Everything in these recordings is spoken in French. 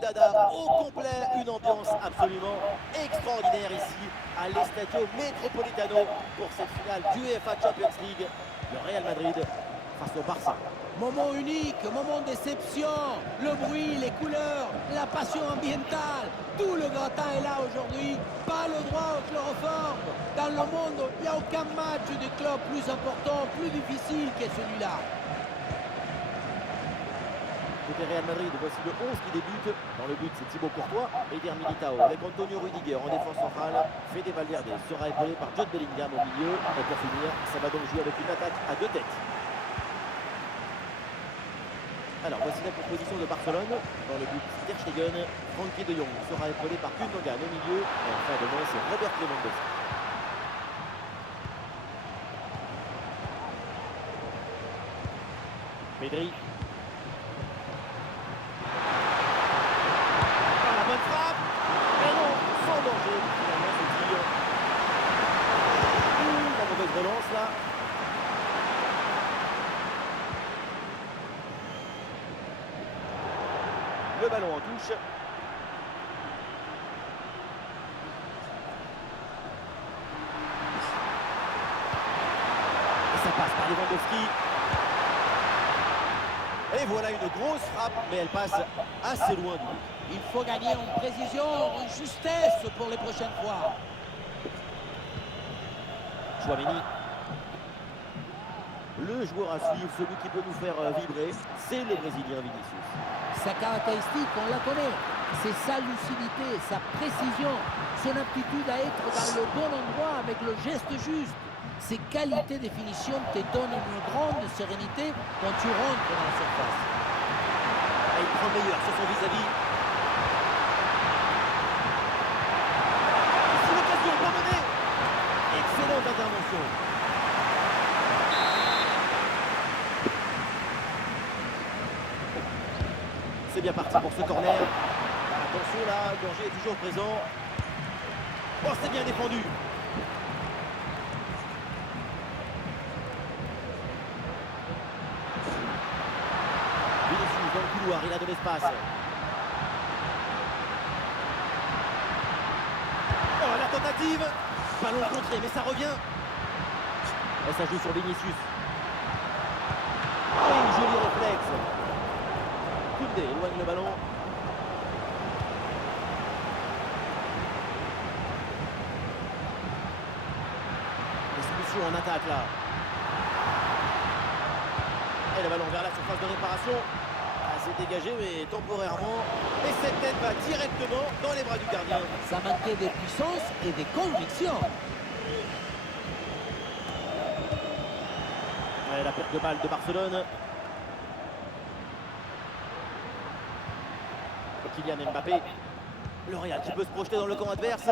Dada au complet, une ambiance absolument extraordinaire ici à l'Estadio Metropolitano pour cette finale d'UEFA Champions League. Le Real Madrid face au Barça. Moment unique, moment déception, le bruit, les couleurs, la passion ambientale, tout le gratin est là aujourd'hui, pas le droit au chloroforme. Dans le monde, il n'y a aucun match de club plus important, plus difficile que celui-là. Côté Real Madrid, voici le 11 qui débute. Dans le but, c'est Thibaut Courtois, Eder Militao avec Antonio Rudiger en défense centrale. Fede Valverde sera épaulé par Jude Bellingham au milieu. Et pour finir, ça va donc jouer avec une attaque à 2 têtes. Alors, voici la composition de Barcelone. Dans le but, Ter Stegen, Frenkie de Jong sera épaulé par Gundogan au milieu. Et enfin, devant, c'est Robert Lewandowski. Pedri. La bonne frappe. Mais non, sans danger. Finalement, ce tir. La mauvaise relance là. Le ballon en touche. Et ça passe par Lewandowski. Et voilà une grosse frappe, mais elle passe assez loin du but. Il faut gagner en précision, en justesse pour les prochaines fois. Chouameni. Le joueur à suivre, celui qui peut nous faire vibrer, c'est le Brésilien Vinicius. Sa caractéristique, on la connaît. C'est sa lucidité, sa précision, son aptitude à être dans le bon endroit avec le geste juste. Ses qualités de finition te donnent une grande sérénité quand tu rentres dans la surface. Et il prend meilleur sur son vis-à-vis. C'est l'occasion pour mener. Excellente intervention. C'est bien parti pour ce corner. Attention là, le danger est toujours présent. Oh, c'est bien défendu. Vinicius dans le couloir, il a de l'espace. Oh, la tentative. Ballon contré, mais ça revient. Et ça joue sur Vinicius. Et une jolie réflexe. Koundé éloigne le ballon. Des solutions en attaque là. Et le ballon vers la surface de réparation. C'est dégagé mais temporairement. Et cette tête va directement dans les bras du gardien. Ça manquait de puissance et de conviction. Ouais, la perte de balle de Barcelone. Kylian Mbappé. Le Real qui peut se projeter dans le camp adverse.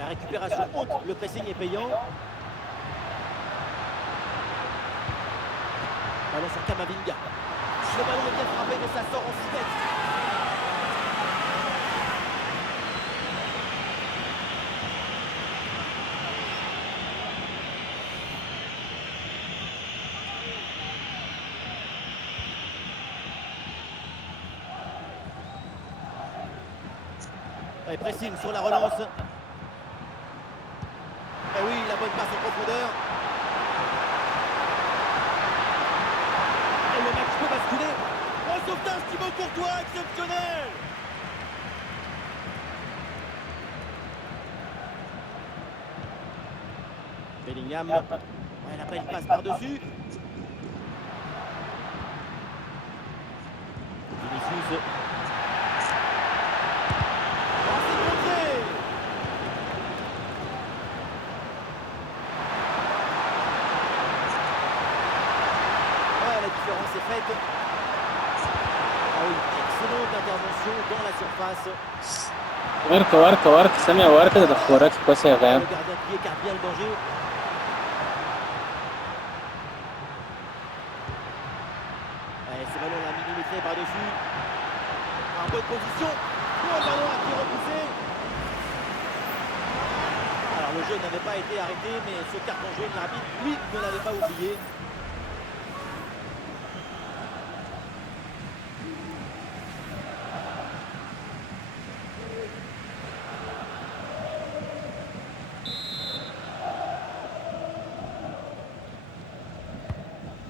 La récupération haute, le pressing est payant. Ballon sur Camavinga. Le ballon est bien frappé mais ça sort en 6 mètres. Et pressing sur la relance. Et oui, la bonne passe en profondeur. Et le match peut basculer. Oh, sauvetage Thibaut Courtois, exceptionnel. Bellingham. Ouais, la belle passe par-dessus. Vinicius. C'est faite. Ah oui, excellente intervention dans la surface. ورك سامع ورك ده تدخلات كويسة يا Le غام. gardien qui écarte bien le danger. Et ce ballon l'a millimétré par-dessus. En bonne position. Oh, le ballon a été repoussé. Alors Alors le jeu n'avait pas été arrêté, mais ce carton jaune, l'arbitre, lui, ne l'avait pas oublié.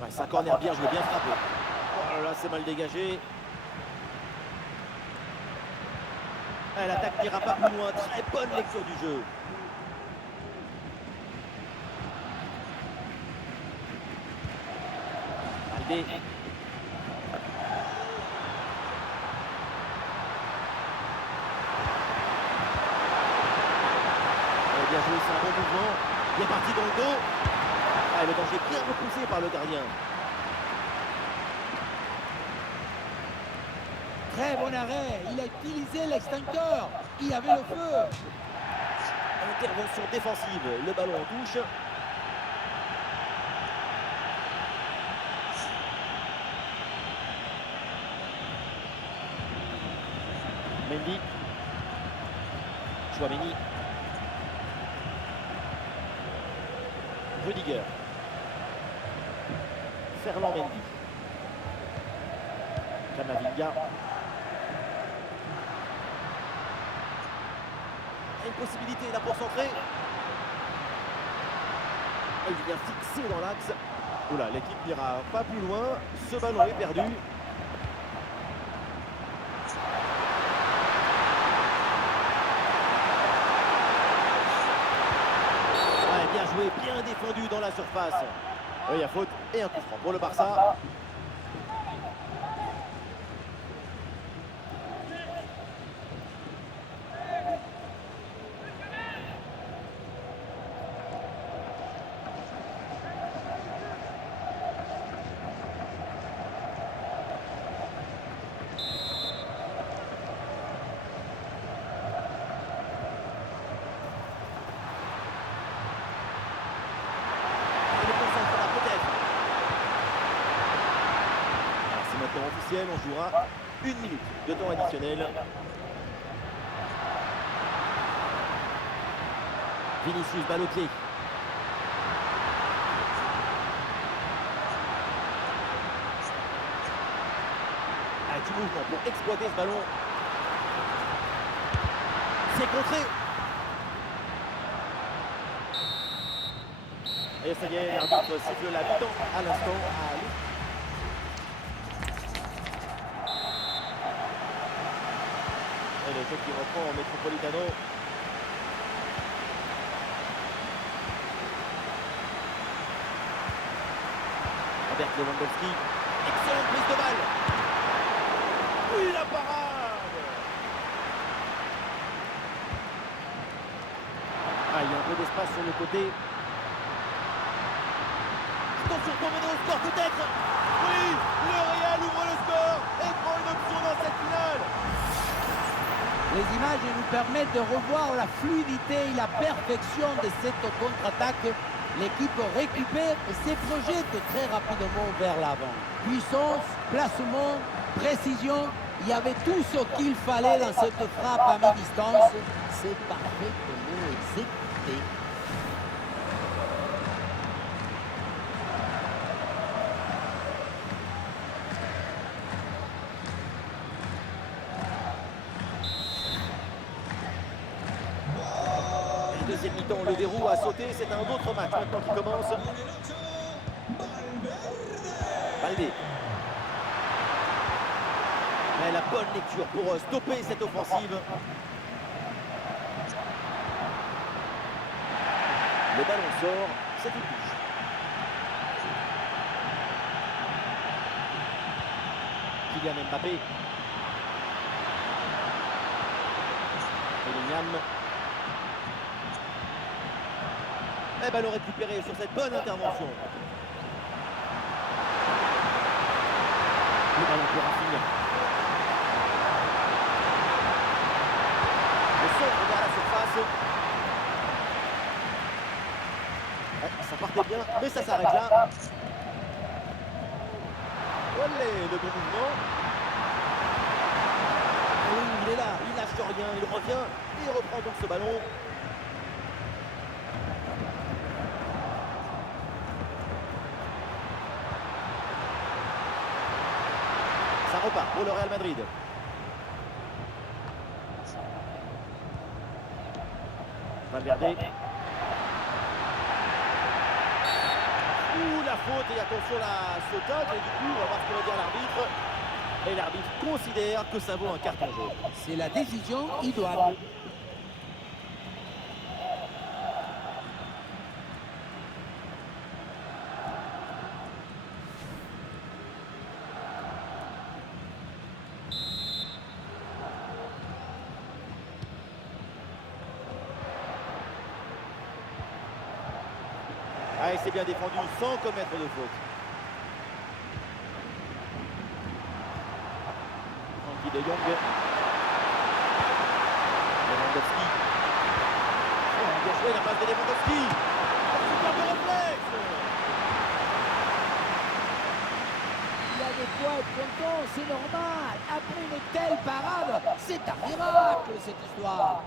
Ouais, ça corner bien joué, bien frappé. Oh là là, c'est mal dégagé. Ouais, l'attaque n'ira pas plus loin. Très bonne lecture du jeu. Aldé. Bien joué, c'est un bon mouvement. Bien parti dans le dos. Ah, le danger bien repoussé par le gardien. Très bon arrêt. Il a utilisé l'extincteur. Il avait le feu. Intervention défensive. Le ballon en touche. Mendy. Chouameni. Rudiger. Ferland Mendy. Camavinga. Une possibilité là pour centrer. Il vient fixer dans l'axe. Oula, l'équipe n'ira pas plus loin. Ce ballon est perdu. Ouais, bien joué, bien défendu dans la surface. Oui, il y a faute et un coup franc pour le Barça. Officiel, on jouera 1 minute de temps additionnel. Vinicius, balle au pied. Ah, du mouvement pour exploiter ce ballon. C'est contré. Et ça y est, l'arbitre siffle la mi-temps à l'instant. Et le jeu qui reprend en Metropolitano. Robert Lewandowski. Excellente prise de balle. Oui, la parade. Ah, il y a un peu d'espace sur le côté. Attention pour mener au score peut-être. Oui, le Real ouvre le score et prend une option dans cette finale. Les images nous permettent de revoir la fluidité et la perfection de cette contre-attaque. L'équipe récupère et se projette très rapidement vers l'avant. Puissance, placement, précision, il y avait tout ce qu'il fallait dans cette frappe à mi-distance. C'est parfaitement exécuté. Deuxième mi-temps, le verrou a sauté, c'est un autre match maintenant qui commence. Baldé. Mais la bonne lecture pour stopper cette offensive. Le ballon sort, c'est une touche. Kylian Mbappé. Bellingham. Et ballon récupéré sur cette bonne intervention. Le ballon pour Rafinha. Le centre vers la surface. Ouais, ça partait bien, mais ça s'arrête là. Olé, le bon mouvement. Oui, il est là, il lâche rien, il revient, et il reprend donc ce ballon. repart pour le Real Madrid. Valverde. Ouh, la faute et attention la sautage. Et du coup, on va voir ce que va dire l'arbitre. Et l'arbitre considère que ça vaut un carton jaune. C'est la décision idoine. Ah, et c'est bien défendu sans commettre de faute. Frankie de Jong. Lewandowski. Oh, bien joué la passe de Lewandowski. Oh, super de réflexe. Il y a des fois être content, c'est normal. Après une telle parade, c'est un miracle cette histoire.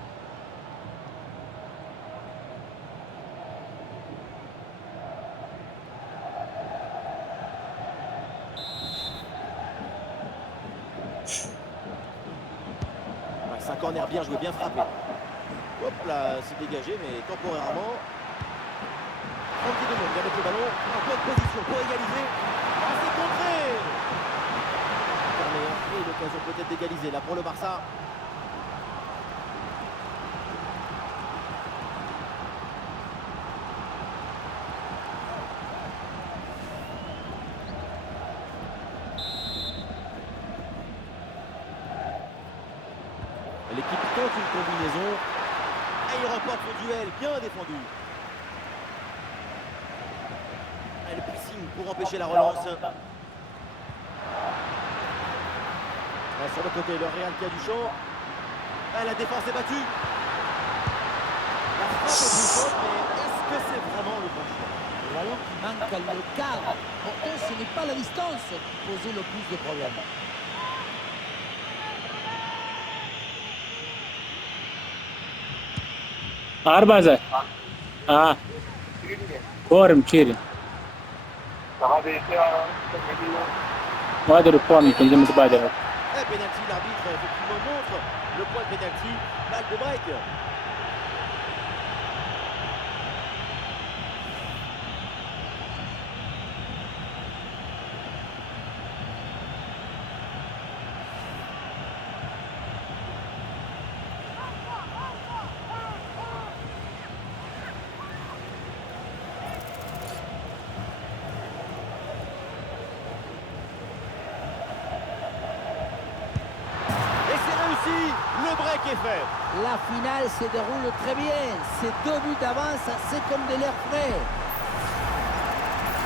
C'est un corner bien joué, bien frappé. Hop là, c'est dégagé, mais temporairement. Francky de Jong vient mettre le ballon en bonne position pour égaliser. Ah, c'est contré. Et l'occasion peut-être d'égaliser là pour le Barça. L'équipe tente une combinaison. Et il remporte son duel, bien défendu. Et le pressing pour empêcher la relance. Sur le côté, le Real qui a du champ. La défense est battue. La frappe est puissante, mais est-ce que c'est vraiment le bon choix? Le ballon qui manque le cadre. Pourtant, ce n'est pas la distance qui posait le plus de problèmes. أربعة كورم شيري وهذا الكورم كان جنب بعده. Penalty, l'arbitre effectivement montre le point de penalty. Balle de break. Le break est fait. La finale se déroule très bien. Ces 2 buts d'avance, c'est comme de l'air frais.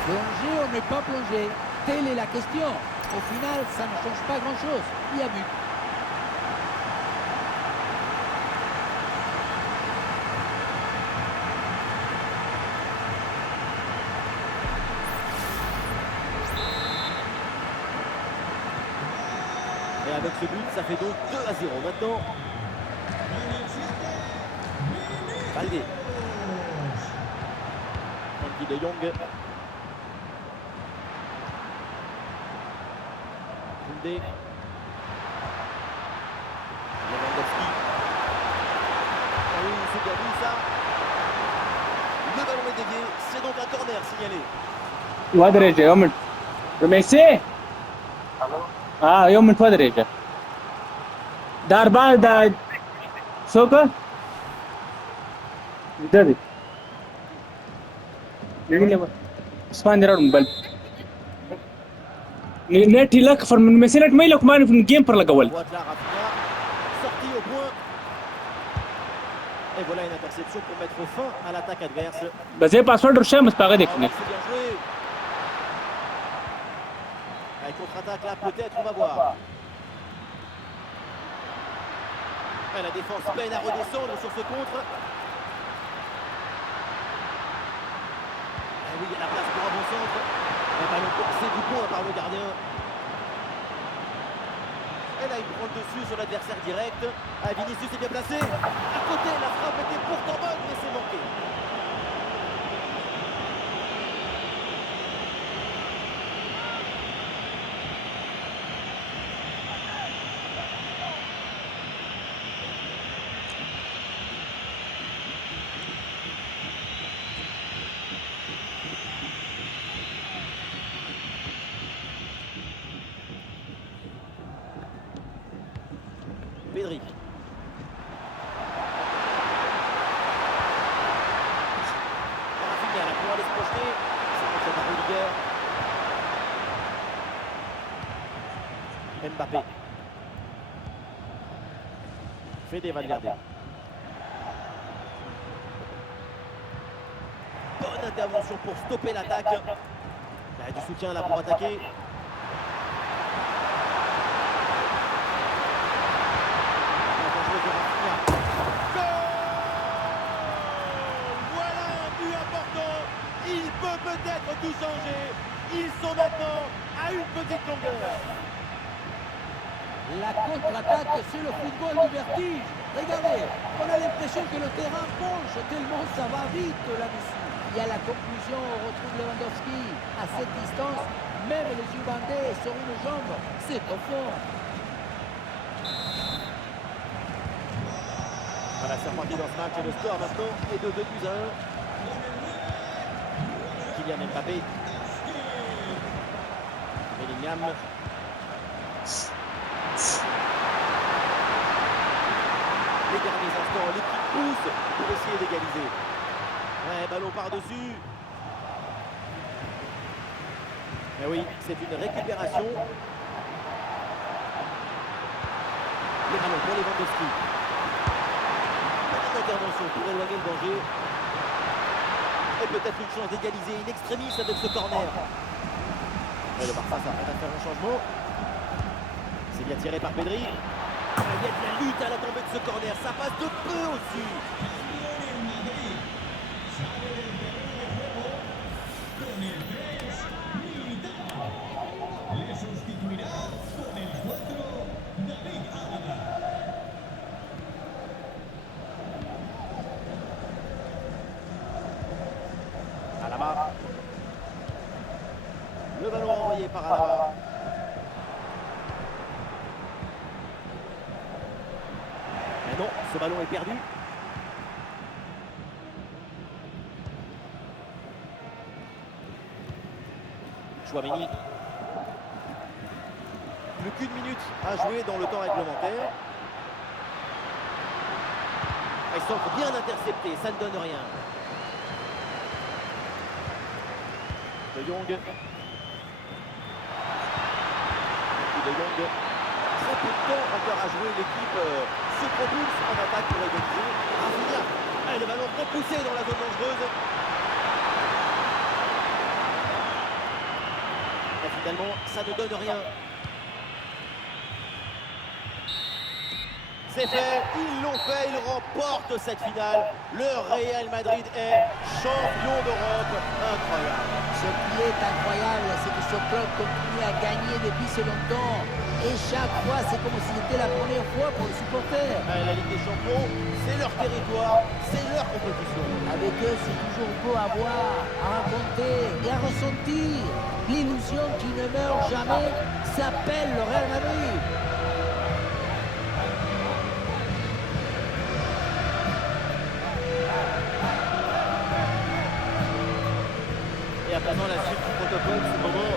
Plongé ou n'est pas plongé? Telle est la question. Au final, ça ne change pas grand-chose. Il y a but. Et avec ce but, ça fait donc 2-0 maintenant. Valde. Francky de Jong. Koundé. Lewandowski. Ah oui, c'est bien vu ça. Le ballon est dévié. C'est donc un corner signalé. وهذا رجع يوم ميسي يوم من فوق رجع دار بعد دا سوكا ده يقول اسبانيا رون بل نتي لك فر من مسيرك ما يلك ما في الجيم بر الاول. Sorti au point. Et voilà une interception pour mettre fin à l'attaque adverse. بس هي باسورد رشامس باغي ديك. C'est bien joué. Avec contre-attaque là, peut-être, on va voir. La défense peine à redescendre sur ce contre. Et oui, il y a la place pour un bon centre. Un ballon corsé du point par le gardien. Et là, il prend le dessus sur l'adversaire direct. Vinicius est bien placé. À côté, la frappe était pourtant bonne, mais c'est manqué. Pedri. Rafinha là pour aller se projeter. C'est contre par Rudiger. Mbappé. Fede Valverde. Bonne intervention pour stopper l'attaque. Il y a du soutien là pour attaquer. Voilà un but important. Il peut peut-être tout changer. Ils sont maintenant à une petite longueur. La contre-attaque, c'est le football du vertige. Regardez, on a l'impression que le terrain penche tellement ça va vite là-dessus. Il y a la conclusion, on retrouve Lewandowski. À cette distance, même les yeux bandés sur une jambe, c'est profond. Voilà, c'est reparti dans ce match et le score maintenant est de 2-1. Kylian Mbappé. Bellingham. Les derniers instants, l'équipe pousse pour essayer d'égaliser. Ouais, ballon par-dessus. Mais oui, c'est une récupération. Les ballons pour Lewandowski. Petite intervention pour éloigner le danger. Et peut-être une chance d'égaliser in extremis avec ce corner. Et le Barça s'apprête à faire un changement. C'est bien tiré par Pedri. Il y a de la lutte à la tombée de ce corner. Ça passe de peu au-dessus. Alaba. Le ballon envoyé par Alaba. Mais non, ce ballon est perdu. Chouameni. Plus qu'une minute à jouer dans le temps réglementaire. Ils sont bien interceptés, ça ne donne rien. De Jong. De Jong. Très peu de temps encore à jouer. L'équipe se propulse en attaque pour égaliser. Rafinha. Et le ballon repoussé dans la zone dangereuse. Et finalement, ça ne donne rien. C'est fait, ils l'ont fait, ils remportent cette finale. Le Real Madrid est champion d'Europe. Incroyable. Ce qui est incroyable, c'est que ce club continue à gagner depuis si longtemps. Et chaque fois, c'est comme si c'était la première fois pour les supporters. La Ligue des Champions, c'est leur territoire, c'est leur compétition. Avec eux, c'est toujours beau à voir, à raconter et à ressentir. L'illusion qui ne meurt jamais s'appelle le Real Madrid. Et à présent, la suite du protocole, c'est le moment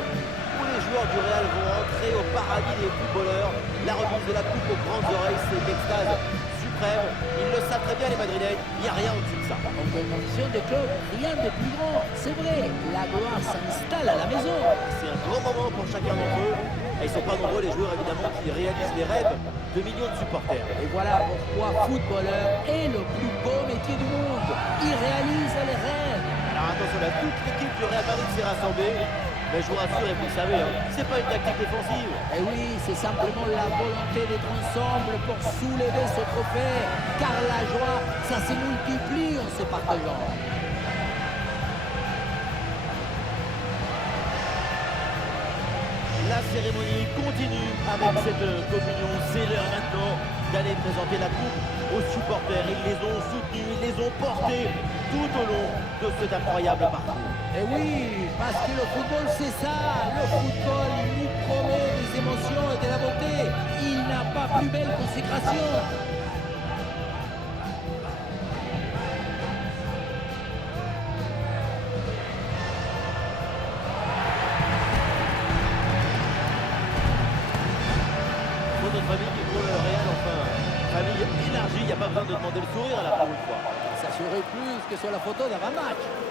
où les joueurs du Real vont entrer au paradis des footballeurs. La remise de la coupe aux grandes oreilles, c'est l'extase suprême. Ils le savent très bien, les Madrilènes, il n'y a rien au-dessus de ça. En compétition de club, rien de plus grand. C'est vrai, la gloire s'installe à la maison. C'est un grand moment pour chacun d'entre eux. Et ils ne sont pas nombreux, les joueurs, évidemment, qui réalisent les rêves de millions de supporters. Et voilà pourquoi footballeur est le plus beau métier du monde. Il réalise les rêves. Alors attention, là, toute l'équipe du Real Madrid s'est rassemblée. Mais je vous rassure, et vous le savez, c'est pas une tactique défensive. Et oui, c'est simplement la volonté d'être ensemble pour soulever ce trophée. Car la joie, ça se multiplie en se partageant. La cérémonie continue avec cette communion. C'est l'heure maintenant d'aller présenter la coupe aux supporters. Ils les ont soutenus, ils les ont portés tout au long de cet incroyable parcours. Et oui, parce que le football, c'est ça. Le football, il nous promet des émotions et de la beauté. Il n'a pas plus belle consécration. Pour notre famille et pour le Real, enfin, il n'y a pas besoin de demander le sourire là pour une fois. Ça serait plus que sur la photo d'avant-match.